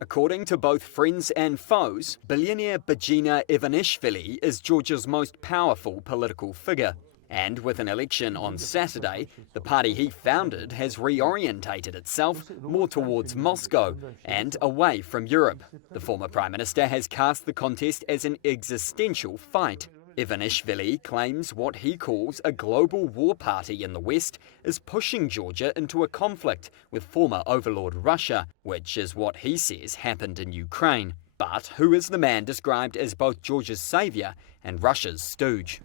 According to both friends and foes, billionaire Bidzina Ivanishvili is Georgia's most powerful political figure. And with an election on Saturday, the party he founded has reorientated itself more towards Moscow and away from Europe. The former Prime Minister has cast the contest as an existential fight. Ivanishvili claims what he calls a global war party in the West is pushing Georgia into a conflict with former overlord Russia, which is what he says happened in Ukraine. But who is the man described as both Georgia's saviour and Russia's stooge?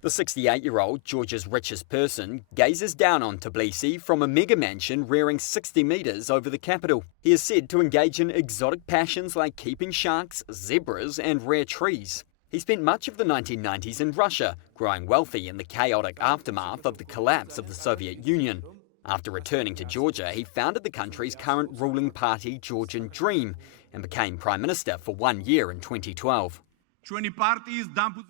The 68-year-old, Georgia's richest person, gazes down on Tbilisi from a mega mansion rearing 60 metres over the capital. He is said to engage in exotic passions like keeping sharks, zebras and rare trees. He spent much of the 1990s in Russia, growing wealthy in the chaotic aftermath of the collapse of the Soviet Union. After returning to Georgia, he founded the country's current ruling party, Georgian Dream, and became Prime Minister for 1 year in 2012.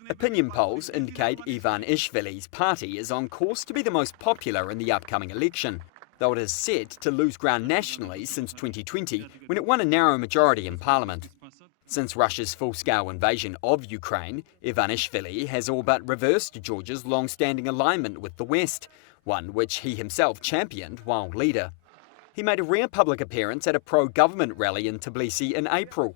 Opinion polls indicate Ivanishvili's party is on course to be the most popular in the upcoming election, though it is set to lose ground nationally since 2020 when it won a narrow majority in parliament. Since Russia's full-scale invasion of Ukraine, Ivanishvili has all but reversed Georgia's long-standing alignment with the West, one which he himself championed while leader. He made a rare public appearance at a pro-government rally in Tbilisi in April,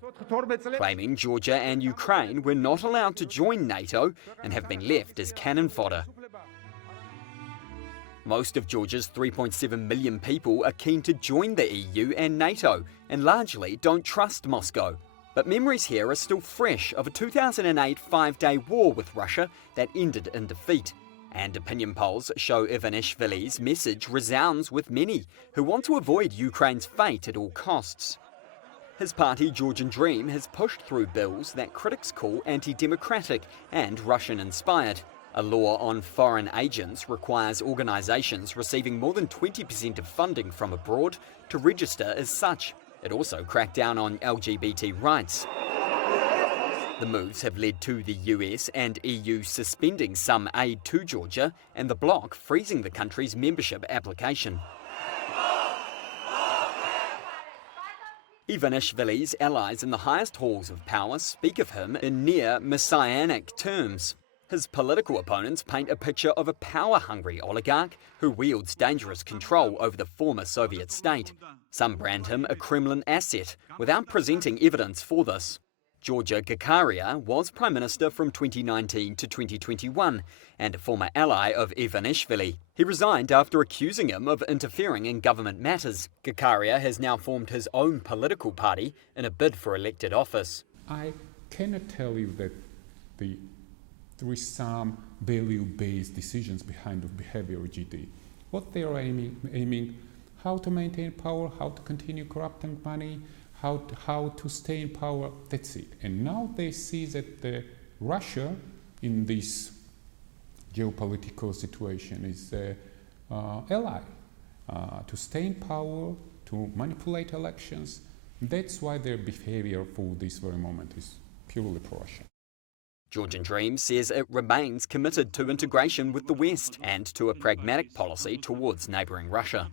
claiming Georgia and Ukraine were not allowed to join NATO and have been left as cannon fodder. Most of Georgia's 3.7 million people are keen to join the EU and NATO and largely don't trust Moscow. But memories here are still fresh of a 2008 five-day war with Russia that ended in defeat. And opinion polls show Ivanishvili's message resounds with many who want to avoid Ukraine's fate at all costs. His party, Georgian Dream, has pushed through bills that critics call anti-democratic and Russian-inspired. A law on foreign agents requires organisations receiving more than 20% of funding from abroad to register as such. It also cracked down on LGBT rights. The moves have led to the US and EU suspending some aid to Georgia and the bloc freezing the country's membership application. Ivanishvili's allies in the highest halls of power speak of him in near messianic terms. His political opponents paint a picture of a power-hungry oligarch who wields dangerous control over the former Soviet state. Some brand him a Kremlin asset without presenting evidence for this. Georgia Gagaria was Prime Minister from 2019 to 2021 and a former ally of Ivanishvili. He resigned after accusing him of interfering in government matters. Gagaria has now formed his own political party in a bid for elected office. I cannot tell you that there is some value-based decisions behind the behavior of GD. What they are aiming how to maintain power, how to continue corrupting money, how to stay in power, that's it. And now they see that Russia, in this geopolitical situation, is an ally to stay in power, to manipulate elections. That's why their behavior for this very moment is purely pro-Russian. Georgian Dream says it remains committed to integration with the West and to a pragmatic policy towards neighbouring Russia.